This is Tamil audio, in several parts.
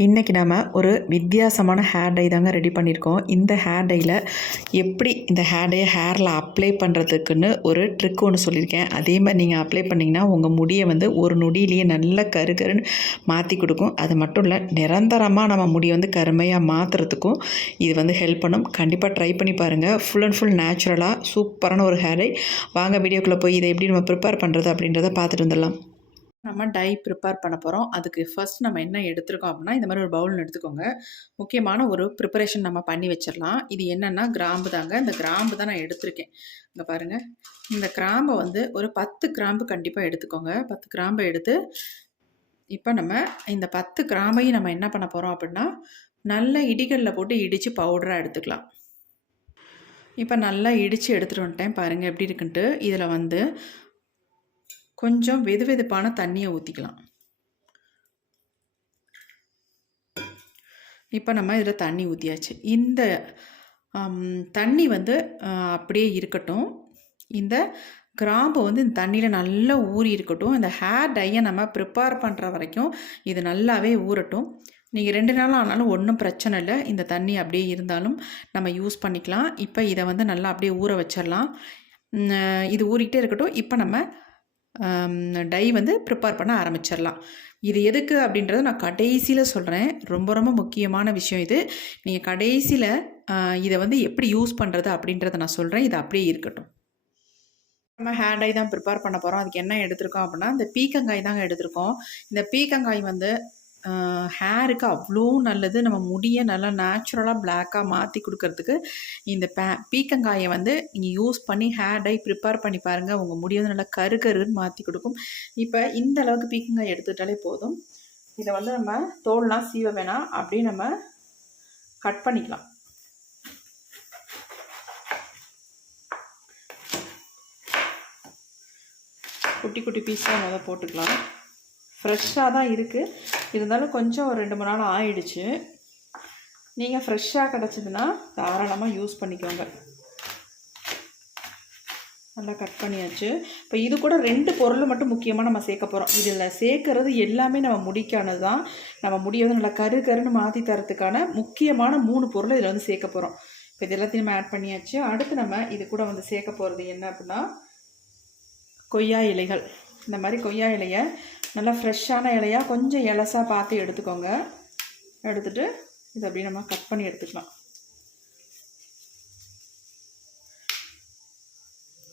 இன்றைக்கி நம்ம ஒரு வித்தியாசமான ஹேர் டை தாங்க ரெடி பண்ணியிருக்கோம். இந்த ஹேர் டையில் எப்படி இந்த ஹேர் டையை ஹேரில் அப்ளை பண்ணுறதுக்குன்னு ஒரு ட்ரிக் ஒன்று சொல்லியிருக்கேன். அதே மாதிரி நீங்கள் அப்ளை பண்ணிங்கன்னா உங்கள் முடியை வந்து ஒரு நொடியிலேயே நல்ல கருன்னு மாற்றி கொடுக்கும். அது மட்டும் இல்லை, நிரந்தரமாக நம்ம முடியை வந்து கருமையாக மாற்றுறதுக்கும் இது வந்து ஹெல்ப் பண்ணும். கண்டிப்பாக ட்ரை பண்ணி பாருங்கள். ஃபுல் அண்ட் ஃபுல் நேச்சுரலாக சூப்பரான ஒரு ஹேர் டை. வாங்க வீடியோக்குள்ளே போய் இதை எப்படி நம்ம ப்ரிப்பேர் பண்ணுறது அப்படின்றத பார்த்துட்டு வந்துடலாம். நம்ம டை ப்ரிப்பேர் பண்ண போகிறோம். அதுக்கு ஃபர்ஸ்ட் நம்ம என்ன எடுத்துருக்கோம் அப்படின்னா, இந்த மாதிரி ஒரு பவுல் எடுத்துக்கோங்க. முக்கியமான ஒரு ப்ரிப்பரேஷன் நம்ம பண்ணி வச்சிடலாம். இது என்னென்னா கிராம்பு தாங்க. இந்த கிராம்பு தான் நான் எடுத்திருக்கேன். இங்கே பாருங்கள், இந்த கிராம்பை வந்து ஒரு 10 கிராம்பு கண்டிப்பாக எடுத்துக்கோங்க. 10 கிராம்பை எடுத்து இப்போ நம்ம இந்த 10 கிராம்பையும் நம்ம என்ன பண்ண போகிறோம் அப்படின்னா, நல்ல இடிகளில் போட்டு இடித்து பவுடராக எடுத்துக்கலாம். இப்போ நல்லா இடித்து எடுத்துகிட்டு வந்துட்டேன். பாருங்கள் எப்படி இருக்குன்ட்டு. இதில் வந்து கொஞ்சம் வெதுவெதுப்பான தண்ணியை ஊற்றிக்கலாம். இப்போ நம்ம இதில் தண்ணி ஊற்றியாச்சு. இந்த தண்ணி வந்து அப்படியே இருக்கட்டும். இந்த கிராம்பு வந்து இந்த தண்ணியில் நல்லா ஊறி இருக்கட்டும். இந்த ஹேர் டையை நம்ம ப்ரிப்பேர் பண்ணுற வரைக்கும் இது நல்லாவே ஊறட்டும். நீங்கள் 2 நாள் ஆனாலும் ஒன்றும் பிரச்சனை இல்லை. இந்த தண்ணி அப்படியே இருந்தாலும் நம்ம யூஸ் பண்ணிக்கலாம். இப்போ இதை வந்து நல்லா அப்படியே ஊற வச்சிடலாம். இது ஊறிக்கிட்டே இருக்கட்டும். இப்போ நம்ம டை வந்து ப்ரிப்பேர் பண்ண ஆரம்பிச்சிடலாம். இது எதுக்கு அப்படின்றத நான் கடைசியில் சொல்கிறேன். ரொம்ப ரொம்ப முக்கியமான விஷயம் இது. நீங்கள் கடைசியில் இதை வந்து எப்படி யூஸ் பண்ணுறது அப்படின்றத நான் சொல்கிறேன். இது அப்படியே இருக்கட்டும். நம்ம ஹேர் டை தான் ப்ரிப்பேர் பண்ண போகிறோம். அதுக்கு என்ன எடுத்திருக்கோம் அப்படின்னா, இந்த பீக்கங்காய் தாங்க எடுத்திருக்கோம். இந்த பீக்கங்காய் வந்து ஹேருக்கு அவ்வளோ நல்லது. நம்ம முடியை நல்லா நேச்சுரலாக பிளாக்காக மாற்றி கொடுக்கறதுக்கு இந்த பீக்கங்காயை வந்து நீங்கள் யூஸ் பண்ணி ஹேர் டை ப்ரிப்பேர் பண்ணி பாருங்கள். உங்கள் முடி வந்து நல்லா கருன்னு மாற்றி கொடுக்கும். இப்போ இந்த அளவுக்கு பீக்கங்காய் எடுத்துக்கிட்டாலே போதும். இதை வந்து நம்ம தோல்லாம் சீவ வேணாம், அப்படியே நம்ம கட் பண்ணிக்கலாம். குட்டி குட்டி பீஸாக முதல் போட்டுக்கலாம். ஃப்ரெஷ்ஷாக தான் இருக்குது, இருந்தாலும் கொஞ்சம் ஒரு 2-3 நாள் ஆயிடுச்சு. நீங்கள் ஃப்ரெஷ்ஷாக கிடச்சிதுன்னா தாராளமாக யூஸ் பண்ணிக்கோங்க. நல்லா கட் பண்ணியாச்சு. இப்போ இது கூட 2 பொருள் மட்டும் முக்கியமாக நம்ம சேர்க்க போகிறோம். இதில் சேர்க்கறது எல்லாமே நம்ம முடிக்கானது தான். நம்ம முடியை வந்து நல்லா கருன்னு மாற்றி தரத்துக்கான முக்கியமான 3 பொருள் இதில் வந்து சேர்க்க போகிறோம். இப்போ இது எல்லாத்தையும் நம்ம ஆட் பண்ணியாச்சு. அடுத்து நம்ம இது கூட வந்து சேர்க்க போகிறது என்ன அப்படின்னா, கொய்யா இலைகள். இந்த மாதிரி கொய்யா இலையை நல்லா ஃப்ரெஷ்ஷான இலையாக கொஞ்சம் இலசாக பார்த்து எடுத்துக்கோங்க. எடுத்துகிட்டு இதை அப்படியே நம்ம கட் பண்ணி எடுத்துக்கலாம்.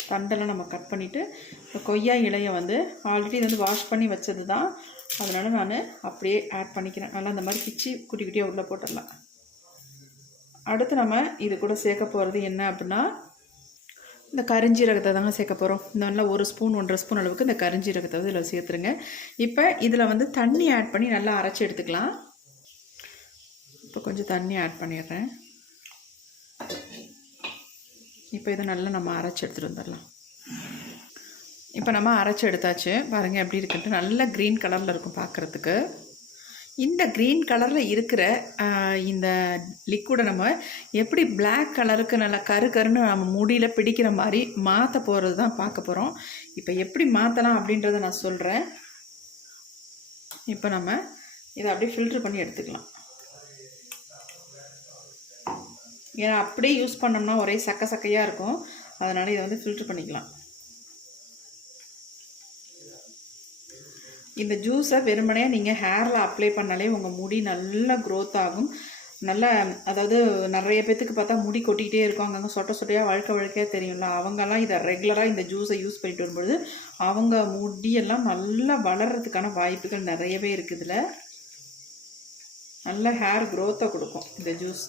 தண்டெல்லாம் நம்ம கட் பண்ணிவிட்டு, இந்த கொய்யா இலையை வந்து ஆல்ரெடி இது வந்து வாஷ் பண்ணி வச்சது தான், அதனால் நான் அப்படியே ஆட் பண்ணிக்கிறேன். நல்லா இந்த மாதிரி பிச்சு குட்டி குட்டியாக உள்ளே போட்டுடலாம். அடுத்து நம்ம இது கூட சேர்க்க போகிறது என்ன அப்படின்னா, இந்த கரிஞ்சீரகத்தை தாங்க சேர்க்க போகிறோம். இந்த நல்லா 1 ஸ்பூன் 1.5 ஸ்பூன் அளவுக்கு இந்த கரிஞ்சீரகத்தை வந்து இதில் சேர்த்துருங்க. இப்போ இதில் வந்து தண்ணி ஆட் பண்ணி நல்லா அரைச்சி எடுத்துக்கலாம். இப்போ கொஞ்சம் தண்ணி ஆட் பண்ணிடுறேன். இப்போ இதை நல்லா நம்ம அரைச்சி எடுத்துகிட்டு வந்துடலாம். இப்போ நம்ம அரைச்சி எடுத்தாச்சு. பாருங்கள் எப்படி இருக்குன்ட்டு. நல்ல க்ரீன் கலரில் இருக்கும் பார்க்குறதுக்கு. இந்த க்ரீன் கலரில் இருக்கிற இந்த லிக்விடை நம்ம எப்படி பிளாக் கலருக்கு நல்லா கருன்னு நம்ம முடியில் பிடிக்கிற மாதிரி மாற்ற போகிறது தான் பார்க்க போகிறோம். இப்போ எப்படி மாற்றலாம் அப்படின்றத நான் சொல்கிறேன். இப்போ நம்ம இதை அப்படியே ஃபில்ட்ரு பண்ணி எடுத்துக்கலாம். ஏன்னா அப்படியே யூஸ் பண்ணோம்னா ஒரே சக்கையாக இருக்கும். அதனால் இதை வந்து ஃபில்ட்ரு பண்ணிக்கலாம். இந்த ஜூஸை வெறுமனையாக நீங்கள் ஹேரில் அப்ளை பண்ணாலே உங்கள் முடி நல்லா க்ரோத் ஆகும். நல்லா, அதாவது நிறைய பேத்துக்கு பார்த்தா முடி கொட்டிக்கிட்டே இருக்கும், அங்கங்கே சொட்டையாக வழுக்கையாக தெரியும்ல. அவங்கெல்லாம் இதை ரெகுலராக இந்த ஜூஸை யூஸ் பண்ணிட்டு வரும்பொழுது அவங்க முடியெல்லாம் நல்லா வளர்கிறதுக்கான வாய்ப்புகள் நிறையவே இருக்குது. இதில் நல்ல ஹேர் க்ரோத்தை கொடுக்கும் இந்த ஜூஸ்.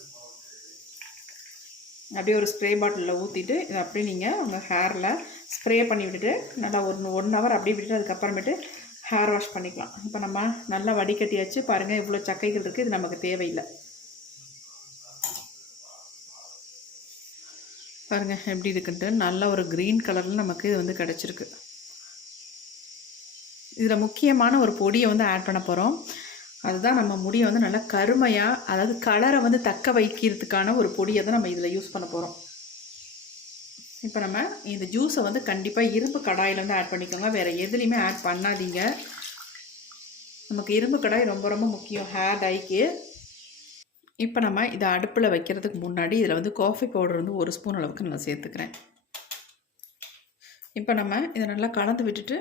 அப்படியே ஒரு ஸ்ப்ரே பாட்டிலில் ஊற்றிட்டு இதை அப்படியே நீங்கள் உங்கள் ஹேரில் ஸ்ப்ரே பண்ணி விட்டுட்டு நல்லா 1 ஹவர் அப்படியே விட்டுட்டு அதுக்கப்புறமேட்டு ஹேர் வாஷ் பண்ணிக்கலாம். இப்போ நம்ம நல்லா வடிகட்டியாச்சு. பாருங்கள் இவ்வளோ சக்கைகள் இருக்குது. இது நமக்கு தேவையில்லை. பாருங்கள் எப்படி இருக்குன்ட்டு. நல்ல ஒரு க்ரீன் கலரில் நமக்கு இது வந்து கிடச்சிருக்கு. இதில் முக்கியமான ஒரு பொடியை வந்து ஆட் பண்ண போகிறோம். அதுதான் நம்ம முடியை வந்து நல்லா கருமையாக, அதாவது கலரை வந்து தக்க வைக்கிறதுக்கான ஒரு பொடியை தான் நம்ம இதில் யூஸ் பண்ண போகிறோம். இப்போ நம்ம இந்த ஜூஸை வந்து கண்டிப்பாக இரும்பு கடாயில் வந்து ஆட் பண்ணிக்கோங்க. வேறு எதுலேயுமே ஆட் பண்ணாதீங்க. நமக்கு இரும்பு கடாய் ரொம்ப ரொம்ப முக்கியம் ஹேர் டைக்கு. இப்போ நம்ம இதை அடுப்பில் வைக்கிறதுக்கு முன்னாடி இதில் வந்து காஃபி பவுடர் வந்து 1 ஸ்பூன் அளவுக்கு நான் சேர்த்துக்கிறேன். இப்போ நம்ம இதை நல்லா கலந்து விட்டுட்டு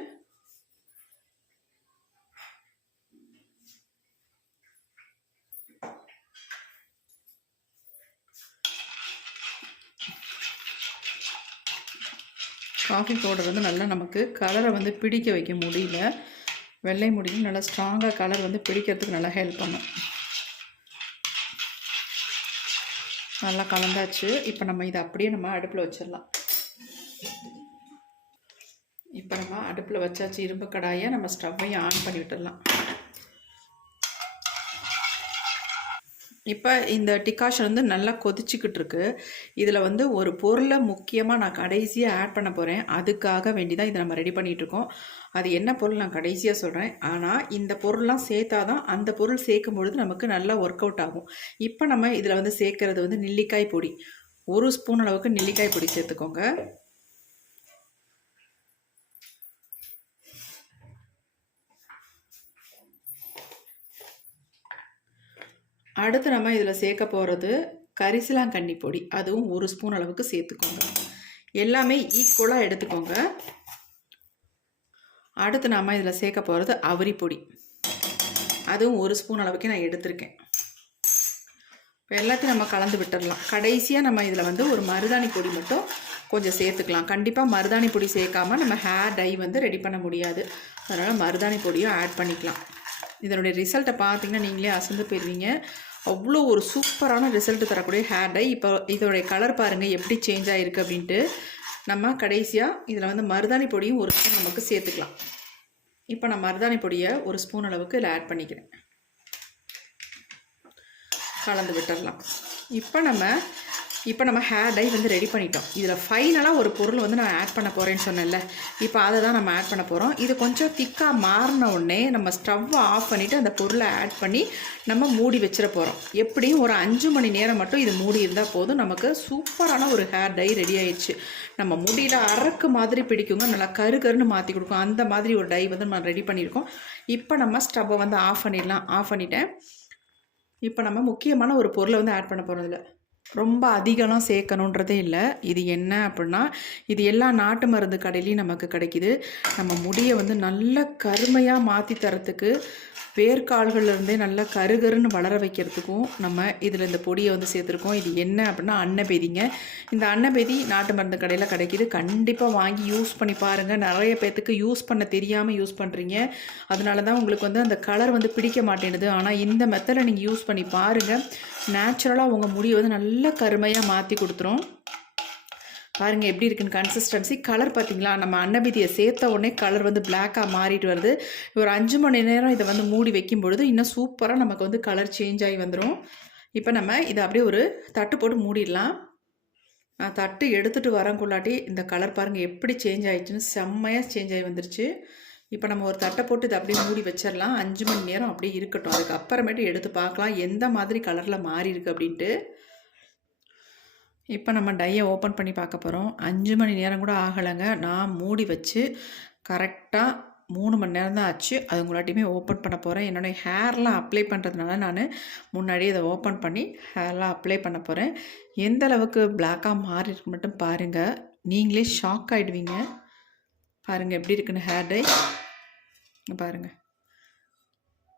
காஃபி பவுடர் வந்து நல்லா நமக்கு கலரை வந்து பிடிக்க வைக்க முடியல. வெள்ளை முடியும் நல்லா ஸ்ட்ராங்காக கலர் வந்து பிடிக்கிறதுக்கு நல்லா ஹெல்ப் பண்ணும். நல்லா கலந்தாச்சு. இப்போ நம்ம இதை அப்படியே நம்ம அடுப்பில் வச்சிடலாம். இப்போ நம்ம அடுப்பில் வச்சாச்சு இரும்பு கடாயை. நம்ம ஸ்டவ்வையும் ஆன் பண்ணி விட்டுடலாம். இப்போ இந்த டிகாஷன் வந்து நல்லா கொதிச்சுக்கிட்டு இருக்கு. இதில் வந்து ஒரு பொருளை முக்கியமாக நான் கடைசியாக ஆட் பண்ண போகிறேன். அதுக்காக வேண்டி தான் இதை நம்ம ரெடி பண்ணிகிட்ருக்கோம். அது என்ன பொருள் நான் கடைசியாக சொல்கிறேன். ஆனால் இந்த பொருள்லாம் சேர்த்தா தான் அந்த பொருள் சேர்க்கும் பொழுது நமக்கு நல்லா ஒர்க் அவுட் ஆகும். இப்போ நம்ம இதில் வந்து சேர்க்கறது வந்து நெல்லிக்காய் பொடி. 1 ஸ்பூன் அளவுக்கு நெல்லிக்காய் பொடி சேர்த்துக்கோங்க. அடுத்து நம்ம இதில் சேர்க்க போகிறது கரிசலாங்கண்ணி பொடி. அதுவும் 1 ஸ்பூன் அளவுக்கு சேர்த்துக்கோங்க. எல்லாமே ஈக்குவலாக எடுத்துக்கோங்க. அடுத்து நம்ம இதில் சேர்க்க போகிறது அவரி பொடி. அதுவும் 1 ஸ்பூன் அளவுக்கு நான் எடுத்திருக்கேன். இப்போ எல்லாத்தையும் நம்ம கலந்து விட்டுடலாம். கடைசியாக நம்ம இதில் வந்து ஒரு மருதாணி பொடி மட்டும் கொஞ்சம் சேர்த்துக்கலாம். கண்டிப்பாக மருதாணி பொடி சேர்க்காமல் நம்ம ஹேர் டை வந்து ரெடி பண்ண முடியாது. அதனால் மருதாணி பொடியும் ஆட் பண்ணிக்கலாம். இதனுடைய ரிசல்ட்டை பார்த்தீங்கன்னா நீங்களே அசந்து போயிடுவீங்க. அவ்வளோ ஒரு சூப்பரான ரிசல்ட் தரக்கூடிய ஹேர் டை. இப்போ இதோடைய கலர் பாருங்கள் எப்படி சேஞ்ச் ஆகிருக்கு அப்படின்ட்டு. நம்ம கடைசியாக இதில் வந்து மருதாணி பொடியும் 1 ஸ்பூன் நமக்கு சேர்த்துக்கலாம். இப்போ நான் மருதாணி பொடியை 1 ஸ்பூன் அளவுக்கு இதில் ஆட் பண்ணிக்கிறேன். கலந்து விட்டுடலாம். இப்போ நம்ம ஹேர் டை வந்து ரெடி பண்ணிட்டோம். இதில் ஃபைனலாக ஒரு பொருள் வந்து நான் ஆட் பண்ண போகிறேன்னு சொன்னேன்ல. இப்போ அதை தான் நம்ம ஆட் பண்ண போகிறோம். இது கொஞ்சம் திக்காக மாறின உடனே நம்ம ஸ்டவ்வை ஆஃப் பண்ணிவிட்டு அந்த பொருளை ஆட் பண்ணி நம்ம மூடி வச்சிட போகிறோம். எப்படியும் ஒரு 5 மணி நேரம் மட்டும் இது மூடி இருந்தால் போதும். நமக்கு சூப்பரான ஒரு ஹேர் டை ரெடி ஆயிடுச்சு. நம்ம முடியில் அரக்கு மாதிரி பிடிக்குங்க, நல்லா கருன்னு மாற்றி கொடுக்கும். அந்த மாதிரி ஒரு டை வந்து நம்ம ரெடி பண்ணியிருக்கோம். இப்போ நம்ம ஸ்டவ்வை வந்து ஆஃப் பண்ணிடலாம். ஆஃப் பண்ணிவிட்டேன். இப்போ நம்ம முக்கியமான ஒரு பொருளை வந்து ஆட் பண்ண போகிறதில்ல. ரொம்ப அதிகம்லாம் சேர்க்கணுன்றதே இல்லை. இது என்ன அப்படின்னா, இது எல்லா நாட்டு மருந்து கடையிலையும் நமக்கு கிடைக்கிது. நம்ம முடியை வந்து நல்ல கருமையாக மாற்றி தரத்துக்கு, வேர்க்கால்கள்லேருந்தே நல்லா கருன்னு வளர வைக்கிறதுக்கும் நம்ம இதில் இந்த பொடியை வந்து சேர்த்துருக்கோம். இது என்ன அப்படின்னா அன்னபேதிங்க. இந்த அன்னபேதி நாட்டு மருந்து கடையில் கிடைக்கிது. கண்டிப்பாக வாங்கி யூஸ் பண்ணி பாருங்கள். நிறைய பேர்த்துக்கு யூஸ் பண்ண தெரியாமல் யூஸ் பண்ணுறீங்க. அதனால தான் உங்களுக்கு வந்து அந்த கலர் வந்து பிடிக்க மாட்டேங்குது. ஆனால் இந்த மெத்தடை நீங்கள் யூஸ் பண்ணி பாருங்கள். நேச்சுரலாக உங்கள் முடியை வந்து நல்லா கருமையாக மாற்றி கொடுத்துரும். பாருங்கள் எப்படி இருக்குன்னு கன்சிஸ்டன்சி. கலர் பார்த்திங்களா, நம்ம அன்னபேதியை சேர்த்த உடனே கலர் வந்து பிளாக்காக மாறிட்டு வருது. ஒரு 5 மணி நேரம் இதை வந்து மூடி வைக்கும் பொழுது இன்னும் சூப்பராக நமக்கு வந்து கலர் சேஞ்ச் ஆகி வந்துடும். இப்போ நம்ம இதை அப்படியே ஒரு தட்டு போட்டு மூடிடலாம். நான் தட்டு எடுத்துகிட்டு வரங்குள்ளாட்டி இந்த கலர் பாருங்கள் எப்படி சேஞ்ச் ஆகிடுச்சுன்னு, செம்மையாக சேஞ்ச் ஆகி வந்துருச்சு. இப்போ நம்ம ஒரு தட்டை போட்டு இதை அப்படியே மூடி வச்சிடலாம். 5 மணி நேரம் அப்படியே இருக்கட்டும். அதுக்கப்புறமேட்டு எடுத்து பார்க்கலாம் எந்த மாதிரி கலரில் மாறி இருக்குது அப்படின்ட்டு. இப்போ நம்ம டையை ஓப்பன் பண்ணி பார்க்க போகிறோம். 5 மணி நேரம் கூட ஆகலைங்க. நான் மூடி வச்சு கரெக்டாக 3 மணி நேரம் தான் ஆச்சு. அதுங்களாட்டியுமே ஓப்பன் பண்ண போகிறேன். என்னுடைய ஹேர்லாம் அப்ளை பண்ணுறதுனால நான் முன்னாடியே இதை ஓப்பன் பண்ணி ஹேர்லாம் அப்ளை பண்ண போகிறேன். எந்த அளவுக்கு பிளாக்காக மாறி இருக்கு மட்டும் பாருங்கள். நீங்களே ஷாக் ஆகிடுவீங்க. பாருங்கள் எப்படி இருக்குன்னு ஹேர் டை பாருங்கள்.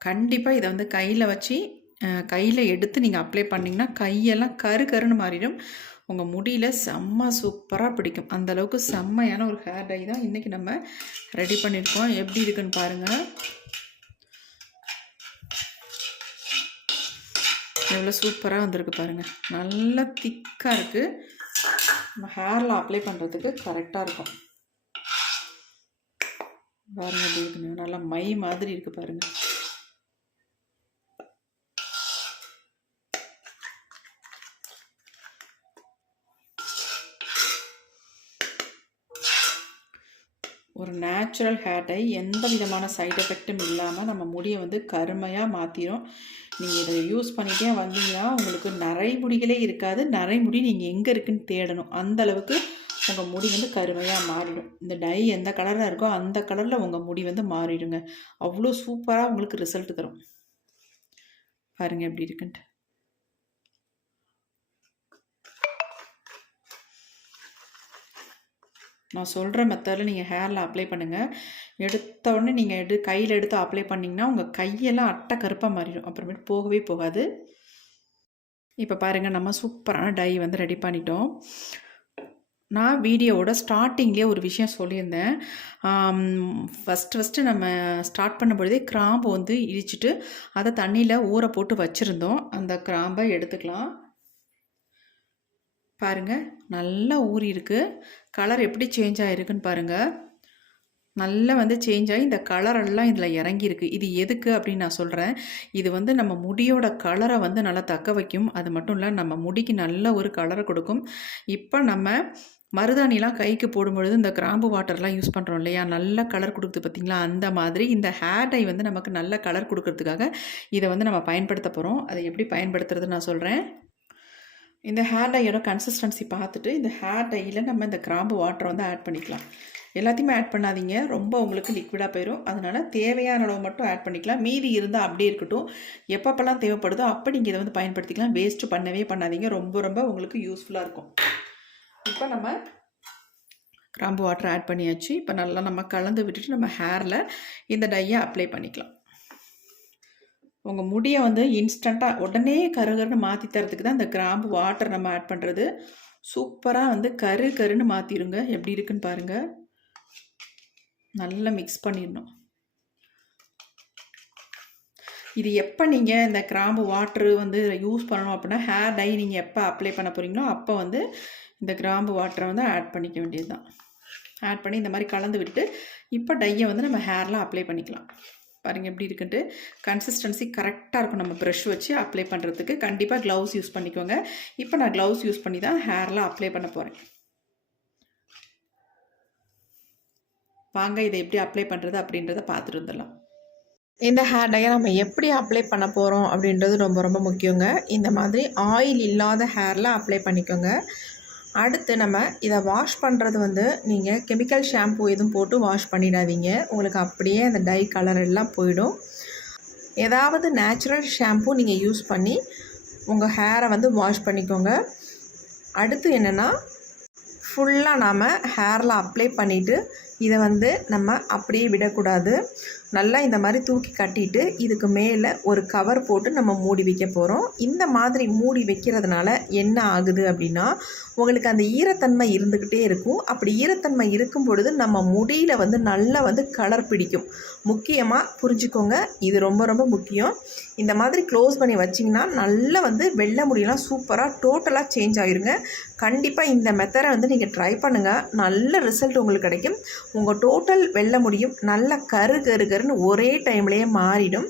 கண்டிப்பாக இதை வந்து கையில் எடுத்து நீங்கள் அப்ளை பண்ணிங்கன்னா கையெல்லாம் கருன்னு மாறிடும். உங்கள் முடியில் செம்ம சூப்பராக பிடிக்கும். அந்தளவுக்கு செம்மையான ஒரு ஹேர் டை தான் இன்றைக்கி நம்ம ரெடி பண்ணியிருக்கோம். எப்படி இருக்குன்னு பாருங்கள். எவ்வளோ சூப்பராக வந்திருக்கு பாருங்கள். நல்லா திக்காக இருக்குது. நம்ம ஹேரில் அப்ளை பண்ணுறதுக்கு கரெக்டாக இருக்கும். பாருங்கள் எப்படி இருக்குன்னு. நல்லா மை மாதிரி இருக்குது பாருங்கள். ஒரு நேச்சுரல் ஹேர் டை, எந்த விதமான சைடு எஃபெக்ட்டும் இல்லாமல் நம்ம முடியை வந்து கருமையாக மாற்றிடும். நீங்கள் இதை யூஸ் பண்ணிகிட்டே வந்தீங்கன்னா உங்களுக்கு நரைமுடிகளே இருக்காது. நரைமுடி நீங்கள் எங்கே இருக்குன்னு தேடணும். அந்தளவுக்கு உங்கள் முடி வந்து கருமையாக மாறிடும். இந்த டை எந்த கலரில் இருக்கோ அந்த கலரில் உங்கள் முடி வந்து மாறிடுங்க. அவ்வளோ சூப்பராக உங்களுக்கு ரிசல்ட் தரும். பாருங்கள் எப்படி இருக்குன்ட்டு. நான் சொல்கிற மெத்தடில் நீங்கள் ஹேரில் அப்ளை பண்ணுங்கள். எடுத்த உடனே நீங்கள் கையில் எடுத்து அப்ளை பண்ணிங்கன்னா உங்கள் கையெல்லாம் அட்டை கருப்பாக மாறிடும். அப்புறமேட்டு போகவே போகாது. இப்போ பாருங்கள், நம்ம சூப்பரான டை வந்து ரெடி பண்ணிட்டோம். நான் வீடியோவோட ஸ்டார்டிங்லேயே ஒரு விஷயம் சொல்லியிருந்தேன். ஃபஸ்ட்டு நம்ம ஸ்டார்ட் பண்ணும்பொழுதே கிராம்பு வந்து இடிச்சிட்டு அதை தண்ணியில் ஊற போட்டு வச்சுருந்தோம். அந்த கிராம்பை எடுத்துக்கலாம். பாருங்கள், நல்லா ஊறி இருக்குது. கலர் எப்படி சேஞ்ச் ஆகிருக்குன்னு பாருங்கள். நல்லா வந்து சேஞ்ச் ஆகி இந்த கலரெல்லாம் இதில் இறங்கியிருக்கு. இது எதுக்கு அப்படின்னு நான் சொல்கிறேன். இது வந்து நம்ம முடியோட கலரை வந்து நல்லா தக்க வைக்கும். அது மட்டும் இல்லை, நம்ம முடிக்கு நல்ல ஒரு கலரை கொடுக்கும். இப்போ நம்ம மருதாணிலாம் கைக்கு போடும்பொழுது இந்த கிராம்பு வாட்டர்லாம் யூஸ் பண்ணுறோம் இல்லையா, நல்ல கலர் கொடுக்குது பார்த்திங்களா? அந்த மாதிரி இந்த ஹேர் டை வந்து நமக்கு நல்ல கலர் கொடுக்கறதுக்காக இதை வந்து நம்ம பயன்படுத்த போகிறோம். அதை எப்படி பயன்படுத்துறது நான் சொல்கிறேன். இந்த ஹேர் டையோட கன்சிஸ்டன்சி பார்த்துட்டு இந்த ஹேர் டையில் நம்ம இந்த கிராம்பு வாட்டரை வந்து ஆட் பண்ணிக்கலாம். எல்லாத்தையுமே ஆட் பண்ணாதீங்க, ரொம்ப உங்களுக்கு லிக்விடாக போயிடும். அதனால் தேவையான அளவு மட்டும் ஆட் பண்ணிக்கலாம். மீதி இருந்தால் அப்படியே இருக்கட்டும். எப்பப்பெல்லாம் தேவைப்படுதோ அப்போ நீங்கள் இதை வந்து பயன்படுத்திக்கலாம். வேஸ்ட்டு பண்ணவே பண்ணாதீங்க. ரொம்ப ரொம்ப உங்களுக்கு யூஸ்ஃபுல்லாக இருக்கும். இப்போ நம்ம கிராம்பு வாட்டர் ஆட் பண்ணியாச்சு. இப்போ நல்லா நம்ம கலந்து விட்டுட்டு நம்ம ஹேரில் இந்த டையை அப்ளை பண்ணிக்கலாம். உங்கள் முடியை வந்து இன்ஸ்டண்ட்டாக உடனே கருன்னு மாற்றி தரத்துக்கு தான் இந்த கிராம்பு வாட்டர் நம்ம ஆட் பண்ணுறது. சூப்பராக வந்து கருன்னு மாற்றிடுங்க. எப்படி இருக்குன்னு பாருங்கள். நல்லா மிக்ஸ் பண்ணிடணும். இது எப்போ நீங்கள் இந்த கிராம்பு வாட்ரு வந்து யூஸ் பண்ணணும் அப்படின்னா, ஹேர் டை நீங்கள் எப்போ அப்ளை பண்ண போகிறீங்களோ அப்போ வந்து இந்த கிராம்பு வாட்டரை வந்து ஆட் பண்ணிக்க வேண்டியது தான். ஆட் பண்ணி இந்த மாதிரி கலந்து விட்டு இப்போ டையை வந்து நம்ம ஹேரில் அப்ளை பண்ணிக்கலாம். பாருங்கள் எப்படி இருக்குன்ட்டு. கன்சிஸ்டன்சி கரெக்டாக இருக்கும். நம்ம ப்ரஷ் வச்சு அப்ளை பண்ணுறதுக்கு கண்டிப்பாக க்ளவுஸ் யூஸ் பண்ணிக்கோங்க. இப்போ நான் க்ளவுஸ் யூஸ் பண்ணி தான் ஹேரில் அப்ளை பண்ண போகிறேன். வாங்க இதை எப்படி அப்ளை பண்ணுறது அப்படின்றத பார்த்துட்டு வந்துடலாம். இந்த ஹேர் டையை நம்ம எப்படி அப்ளை பண்ண போகிறோம் அப்படின்றது ரொம்ப ரொம்ப முக்கியங்க. இந்த மாதிரி ஆயில் இல்லாத ஹேரில் அப்ளை பண்ணிக்கோங்க. அடுத்து நம்ம இதை வாஷ் பண்ணுறது வந்து நீங்கள் கெமிக்கல் ஷாம்பு எதுவும் போட்டு வாஷ் பண்ணிடாதீங்க. உங்களுக்கு அப்படியே அந்த டை கலர் எல்லாம் போயிடும். ஏதாவது நேச்சுரல் ஷாம்பு நீங்கள் யூஸ் பண்ணி உங்கள் ஹேரை வந்து வாஷ் பண்ணிக்கோங்க. அடுத்து என்னென்னா, ஃபுல்லாக நாம் ஹேரில் அப்ளை பண்ணிவிட்டு இதை வந்து நம்ம அப்படியே விடக்கூடாது. நல்லா இந்த மாதிரி தூக்கி கட்டிட்டு இதுக்கு மேலே ஒரு கவர் போட்டு நம்ம மூடி வைக்க போகிறோம். இந்த மாதிரி மூடி வைக்கிறதுனால என்ன ஆகுது அப்படின்னா, உங்களுக்கு அந்த ஈரத்தன்மை இருந்துக்கிட்டே இருக்கும். அப்படி ஈரத்தன்மை இருக்கும் பொழுது நம்ம முடியில் வந்து நல்லா வந்து கலர் பிடிக்கும். முக்கியமாக புரிஞ்சுக்கோங்க, இது ரொம்ப ரொம்ப முக்கியம். இந்த மாதிரி க்ளோஸ் பண்ணி வச்சிங்கன்னா நல்லா வந்து வெள்ளை முடியெல்லாம் சூப்பராக டோட்டலாக சேஞ்ச் ஆகிருங்க. கண்டிப்பாக இந்த மெத்தடை வந்து நீங்கள் ட்ரை பண்ணுங்கள். நல்ல ரிசல்ட் உங்களுக்கு கிடைக்கும். உங்கள் டோட்டல் வெள்ளை முடியும் நல்ல கருன்னு ஒரே டைம்லேயே மாறிடும்.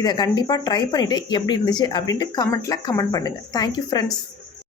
இதை கண்டிப்பாக ட்ரை பண்ணிவிட்டு எப்படி இருந்துச்சு அப்படின்ட்டு கமெண்ட் பண்ணுங்கள். Thank you friends.